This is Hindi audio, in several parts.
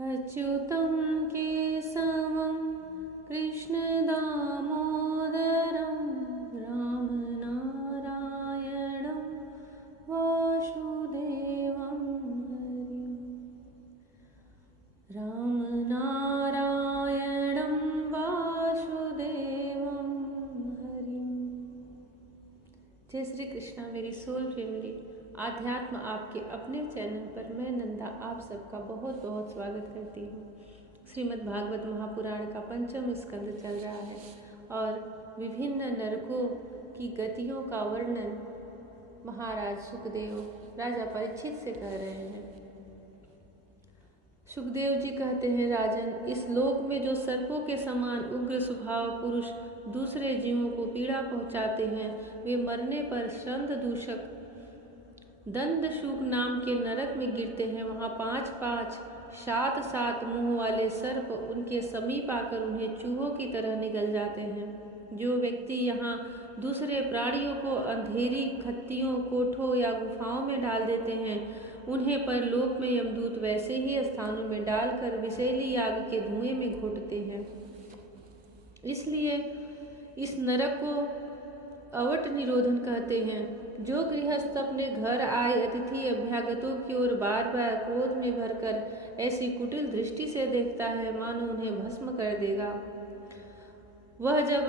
अच्युतं केशवं कृष्णदामोदरं रामनारायणं वासुदेवं हरिं रामनारायणं वासुदेवं हरिं। जय श्री कृष्णा मेरी सोल फैमिली। आध्यात्म आपके अपने चैनल पर मैं नंदा आप सबका बहुत बहुत स्वागत करती हूँ। श्रीमद् भागवत महापुराण का पंचम स्कंद चल रहा है और विभिन्न नरकों की गतियों का वर्णन महाराज सुखदेव राजा परीक्षित से कर रहे हैं। सुखदेव जी कहते हैं, राजन, इस लोक में जो सर्पों के समान उग्र स्वभाव पुरुष दूसरे जीवों को पीड़ा पहुंचाते हैं, वे मरने पर शंद दूषक दंदशूक नाम के नरक में गिरते हैं। वहाँ 5-5 7-7 मुंह वाले सर्प उनके समीप आकर उन्हें चूहों की तरह निगल जाते हैं। जो व्यक्ति यहाँ दूसरे प्राणियों को अंधेरी खत्तियों, कोठों या गुफाओं में डाल देते हैं, उन्हें परलोक में यमदूत वैसे ही स्थानों में डालकर विषैली आग के धुएं में घोटते हैं। इसलिए इस नरक को अवट निरोधन कहते हैं। जो गृहस्थ अपने घर आए अतिथि अभ्यागतों की ओर बार बार क्रोध में भरकर ऐसी कुटिल दृष्टि से देखता है, मानो उन्हें भस्म कर देगा। वह जब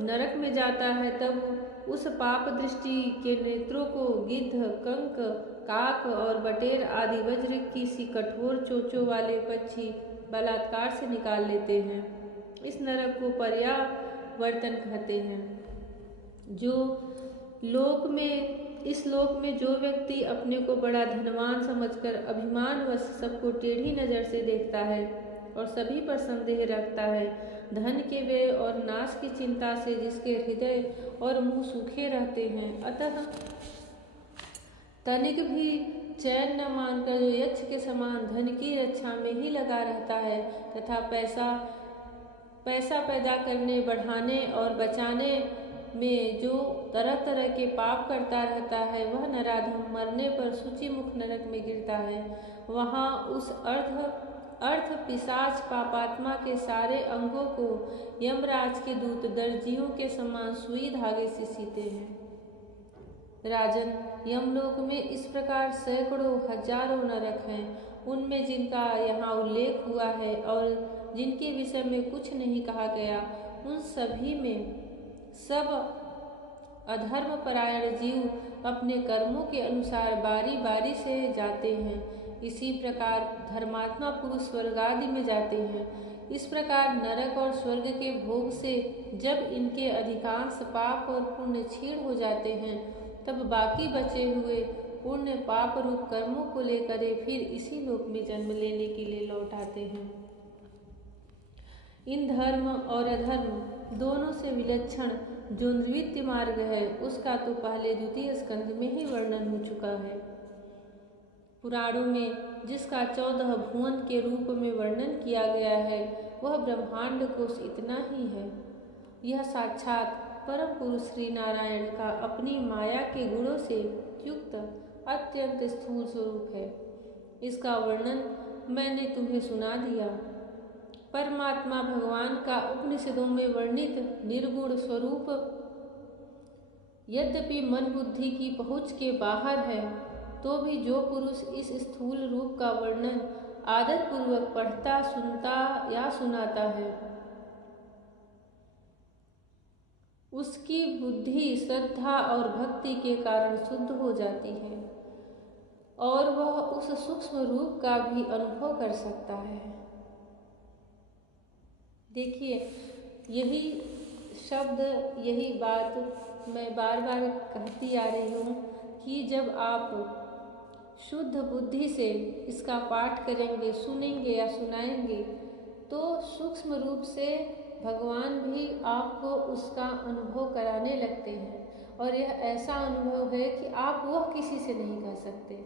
नरक में जाता है तब उस पाप दृष्टि के नेत्रों को गिद्ध, कंक, काक और बटेर आदि वज्र की सी कठोर चोंचों वाले पक्षी बलात्कार से निकाल लेते हैं। इस नरक को पर्यावर्तन कहते हैं। इस लोक में जो व्यक्ति अपने को बड़ा धनवान समझकर अभिमानवश सबको टेढ़ी नजर से देखता है और सभी पर संदेह रखता है, धन के व्यय और नाश की चिंता से जिसके हृदय और मुंह सूखे रहते हैं, अतः तनिक भी चैन न मानकर जो यक्ष के समान धन की रक्षा में ही लगा रहता है तथा पैसा पैदा करने, बढ़ाने और बचाने में जो तरह तरह के पाप करता रहता है, वह नराधम मरने पर सूचीमुख नरक में गिरता है। वहाँ उस अर्थ पिशाच पापात्मा के सारे अंगों को यमराज के दूत दर्जियों के समान सुई धागे से सीते हैं। राजन, यमलोक में इस प्रकार सैकड़ों हजारों नरक हैं। उनमें जिनका यहाँ उल्लेख हुआ है और जिनके विषय में कुछ नहीं कहा गया, उन सभी में सब अधर्म परायण जीव अपने कर्मों के अनुसार बारी बारी से जाते हैं। इसी प्रकार धर्मात्मा पुरुष स्वर्ग आदि में जाते हैं। इस प्रकार नरक और स्वर्ग के भोग से जब इनके अधिकांश पाप और पुण्य क्षीण हो जाते हैं, तब बाकी बचे हुए पुण्य पाप रूप कर्मों को लेकर फिर इसी लोक में जन्म लेने के लिए लौट आते हैं। इन धर्म और अधर्म दोनों से विलक्षण जो निवृत्ति मार्ग है, उसका तो पहले द्वितीय स्कंद में ही वर्णन हो चुका है। पुराणों में जिसका 14 भुवन के रूप में वर्णन किया गया है, वह ब्रह्मांड कोश इतना ही है। यह साक्षात परम पुरुष श्री नारायण का अपनी माया के गुणों से युक्त अत्यंत स्थूल स्वरूप है। इसका वर्णन मैंने तुम्हें सुना दिया। परमात्मा भगवान का उपनिषदों में वर्णित निर्गुण स्वरूप यद्यपि मन बुद्धि की पहुँच के बाहर है, तो भी जो पुरुष इस स्थूल रूप का वर्णन आदत पूर्वक पढ़ता, सुनता या सुनाता है, उसकी बुद्धि श्रद्धा और भक्ति के कारण शुद्ध हो जाती है और वह उस सूक्ष्म रूप का भी अनुभव कर सकता है। देखिए, यही शब्द, यही बात मैं बार बार कहती आ रही हूँ कि जब आप शुद्ध बुद्धि से इसका पाठ करेंगे, सुनेंगे या सुनाएंगे, तो सूक्ष्म रूप से भगवान भी आपको उसका अनुभव कराने लगते हैं। और यह ऐसा अनुभव है कि आप वह किसी से नहीं कह सकते।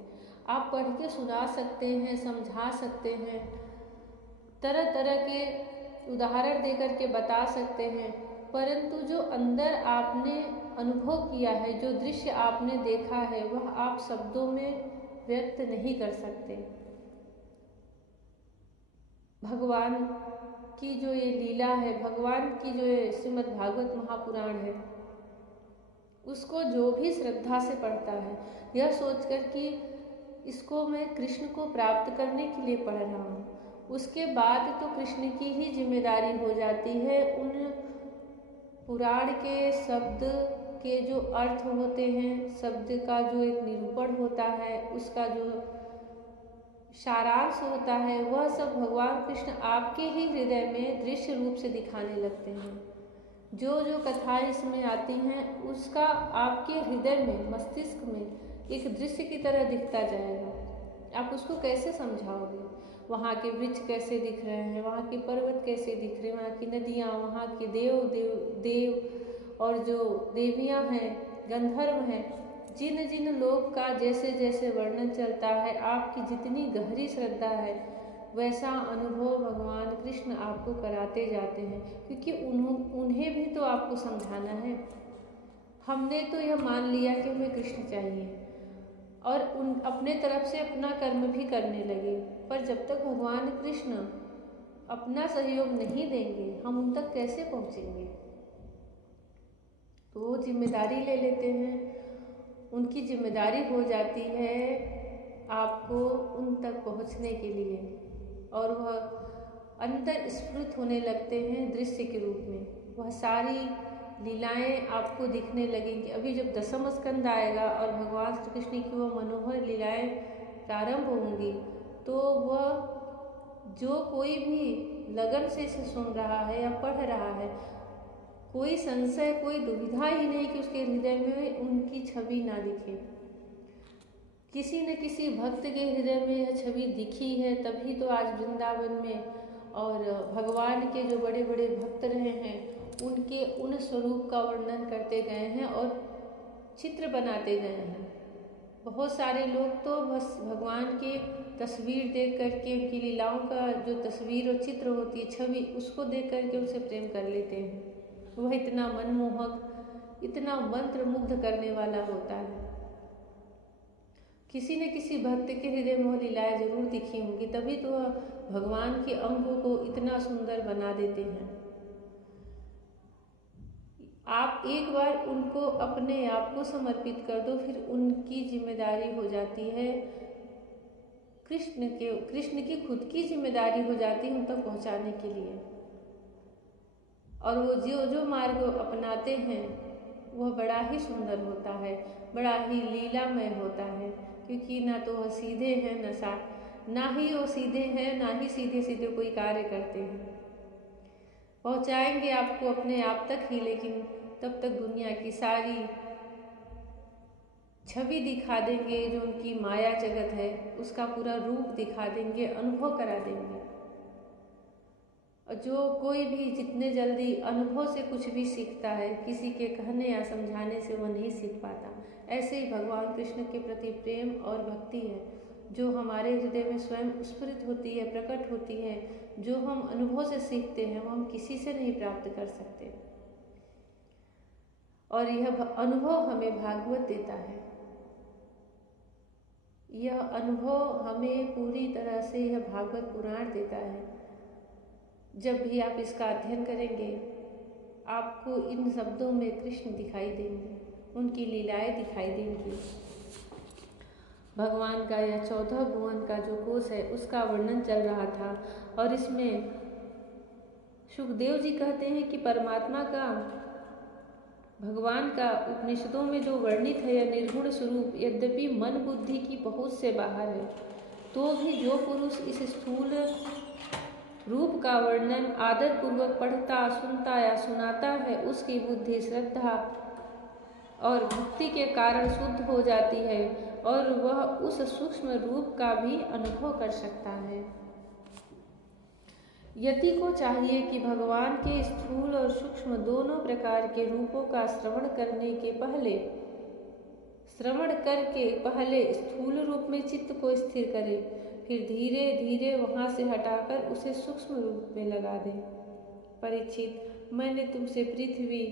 आप पढ़ के सुना सकते हैं, समझा सकते हैं, तरह तरह के उदाहरण देकर के बता सकते हैं, परंतु जो अंदर आपने अनुभव किया है, जो दृश्य आपने देखा है, वह आप शब्दों में व्यक्त नहीं कर सकते। भगवान की जो ये लीला है, भगवान की जो ये श्रीमद् भागवत महापुराण है, उसको जो भी श्रद्धा से पढ़ता है, यह सोचकर कि इसको मैं कृष्ण को प्राप्त करने के लिए पढ़ रहा हूँ, उसके बाद तो कृष्ण की ही जिम्मेदारी हो जाती है। उन पुराण के शब्द के जो अर्थ होते हैं, शब्द का जो एक निरूपण होता है, उसका जो सारांश होता है, वह सब भगवान कृष्ण आपके ही हृदय में दृश्य रूप से दिखाने लगते हैं। जो जो कथाएं इसमें आती हैं, उसका आपके हृदय में, मस्तिष्क में एक दृश्य की तरह दिखता जाएगा। आप उसको कैसे समझाओगे? वहाँ के वृक्ष कैसे दिख रहे हैं, वहाँ के पर्वत कैसे दिख रहे हैं, वहाँ की नदियाँ, वहाँ के देव और जो देवियाँ हैं, गंधर्व हैं, जिन जिन लोग का जैसे जैसे वर्णन चलता है, आपकी जितनी गहरी श्रद्धा है, वैसा अनुभव भगवान कृष्ण आपको कराते जाते हैं, क्योंकि उन्हें भी तो आपको समझाना है। हमने तो यह मान लिया कि हमें कृष्ण चाहिए और अपने तरफ से अपना कर्म भी करने लगे, पर जब तक भगवान कृष्ण अपना सहयोग नहीं देंगे, हम उन तक कैसे पहुँचेंगे? तो वो जिम्मेदारी ले लेते हैं, उनकी जिम्मेदारी हो जाती है आपको उन तक पहुंचने के लिए, और वह अंतर स्फुरित होने लगते हैं दृश्य के रूप में। वह सारी लीलाएं आपको दिखने लगेंगी। अभी जब दसम स्कंद आएगा और भगवान श्री कृष्ण की वह मनोहर लीलाएं प्रारंभ होंगी, तो वह जो कोई भी लगन से इसे सुन रहा है या पढ़ रहा है, कोई संशय, कोई दुविधा ही नहीं कि उसके हृदय में उनकी छवि ना दिखे। किसी न किसी भक्त के हृदय में यह छवि दिखी है, तभी तो आज वृंदावन में और भगवान के जो बड़े बड़े भक्त रहे हैं, उनके उन स्वरूप का वर्णन करते गए हैं और चित्र बनाते गए हैं। बहुत सारे लोग तो बस भगवान के तस्वीर देख करके, उनकी लीलाओं का जो तस्वीर और चित्र होती है, छवि, उसको देख करके उनसे प्रेम कर लेते हैं। वह इतना मनमोहक, इतना मंत्र मुग्ध करने वाला होता है। किसी न किसी भक्त के हृदय में वह लीलाएं जरूर दिखी होंगी, तभी तो वह भगवान के अंगों को इतना सुंदर बना देते हैं। आप एक बार उनको अपने आप को समर्पित कर दो, फिर उनकी जिम्मेदारी हो जाती है कृष्ण की खुद की जिम्मेदारी हो जाती है उन तक पहुँचाने के लिए। और वो जो मार्ग अपनाते हैं, वह बड़ा ही सुंदर होता है, बड़ा ही लीलामय होता है, क्योंकि ना तो वह सीधे हैं, ना ही वो सीधे हैं, ना ही सीधे सीधे कोई कार्य करते हैं। पहुँचाएंगे आपको अपने आप तक ही, लेकिन तब तक दुनिया की सारी छवि दिखा देंगे, जो उनकी माया जगत है उसका पूरा रूप दिखा देंगे, अनुभव करा देंगे। और जो कोई भी जितने जल्दी अनुभव से कुछ भी सीखता है, किसी के कहने या समझाने से वह नहीं सीख पाता। ऐसे ही भगवान कृष्ण के प्रति प्रेम और भक्ति है, जो हमारे हृदय में स्वयं स्फुरित होती है, प्रकट होती है, जो हम अनुभव से सीखते हैं, वो हम किसी से नहीं प्राप्त कर सकते। और यह अनुभव हमें भागवत देता है। यह अनुभव हमें पूरी तरह से यह भागवत पुराण देता है। जब भी आप इसका अध्ययन करेंगे, आपको इन शब्दों में कृष्ण दिखाई देंगे, उनकी लीलाएं दिखाई देंगी। भगवान का यह 14 भुवन का जो कोश है, उसका वर्णन चल रहा था, और इसमें सुखदेव जी कहते हैं कि परमात्मा का, भगवान का उपनिषदों में जो वर्णित है यह निर्गुण स्वरूप यद्यपि मन बुद्धि की पहुँच से बाहर है, तो भी जो पुरुष इस स्थूल रूप का वर्णन आदर पूर्वक पढ़ता, सुनता या सुनाता है, उसकी बुद्धि श्रद्धा और भक्ति के कारण शुद्ध हो जाती है और वह उस सूक्ष्म रूप का भी अनुभव कर सकता है। यति को चाहिए कि भगवान के स्थूल और सूक्ष्म दोनों प्रकार के रूपों का श्रवण करके पहले स्थूल रूप में चित्त को स्थिर करे, फिर धीरे धीरे वहाँ से हटाकर उसे सूक्ष्म रूप में लगा दे। परीक्षित, मैंने तुमसे पृथ्वी,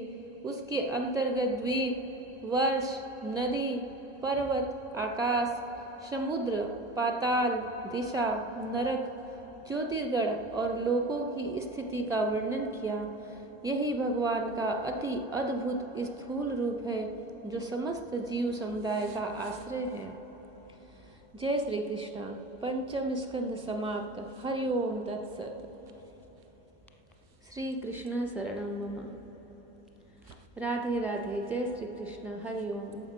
उसके अंतर्गत द्वीप, वर्ष, नदी, पर्वत, आकाश, समुद्र, पाताल, दिशा, नरक, ज्योतिर्गण और लोकों की स्थिति का वर्णन किया। यही भगवान का अति अद्भुत स्थूल रूप है जो समस्त जीव समुदाय का आश्रय है। जय श्री कृष्ण। पंचम स्कंद समाप्त। हरिओम तत्सत। श्री कृष्ण शरणं मम। राधे राधे। जय श्री कृष्ण। हरिओम।